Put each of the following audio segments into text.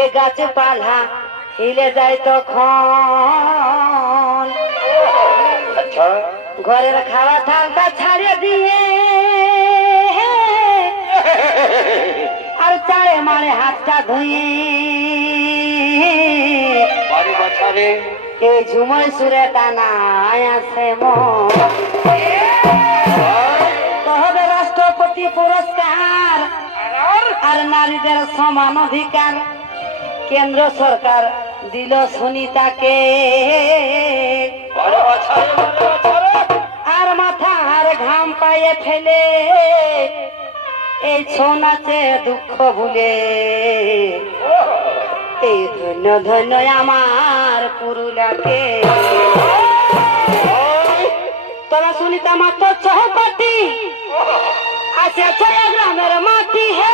এ গাছে পালা হিলে যায় তখন। আচ্ছা। ঘরের খাওয়া থালটা ছাড়িয়ে দিয়ে আর চায়ে মারে হাতটা ধুই এই ঝুমই সুরে টানা আছে রাষ্ট্রপতি পুরস্কার আর নারীদের সমান অধিকার। কেন্দ্র সরকার দিল সুনিতাকে। বাড়ি বাছারে আর মাথার ঘাম পায়ে ফেলে। এই ছৌ নাচে দুঃখ ভুলে। এই ধন্য ধন্য আমার পুরুলাকে। তোরা সুনিতা মাত্র আছে ছয়া গ্রামের মাটি হে।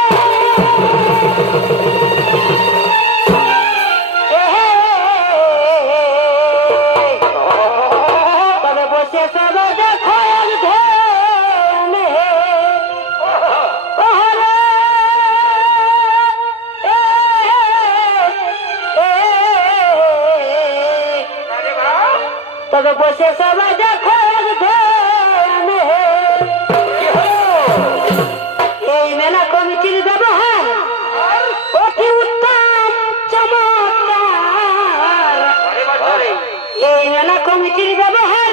কমিটির ব্যবহার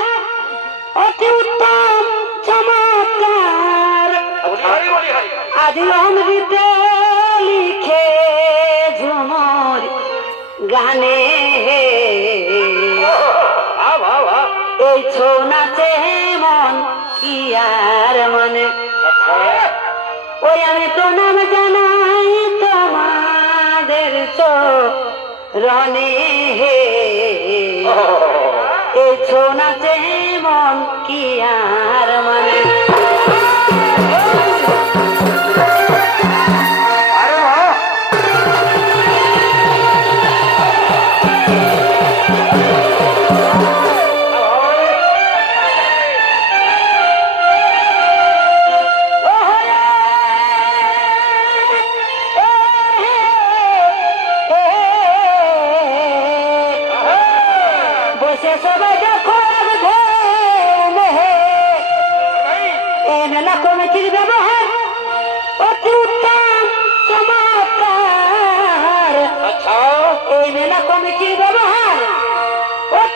অতি উত্তম চমৎকার। আদি অমৃতে লিখে ঝুমর গানে এই ছৌ নাচে মন কি আর মনে? ওই আমি প্রণাম জানাই তোমাদের চরণে। এই ছৌ নাচে মন কি আর মানে?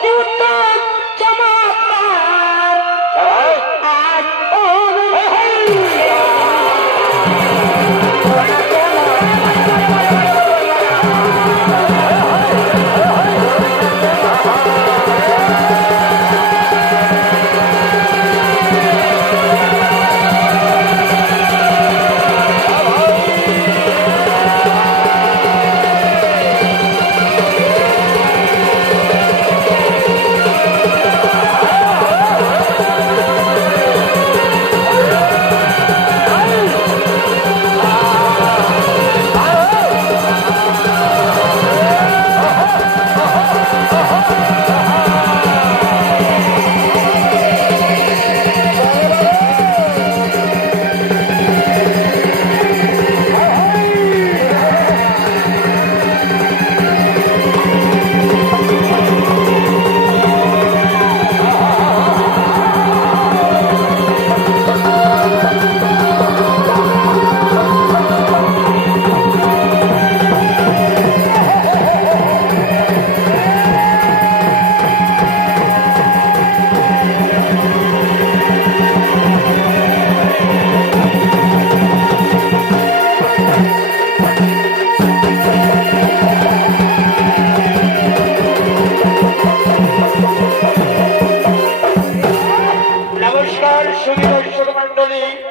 Puta!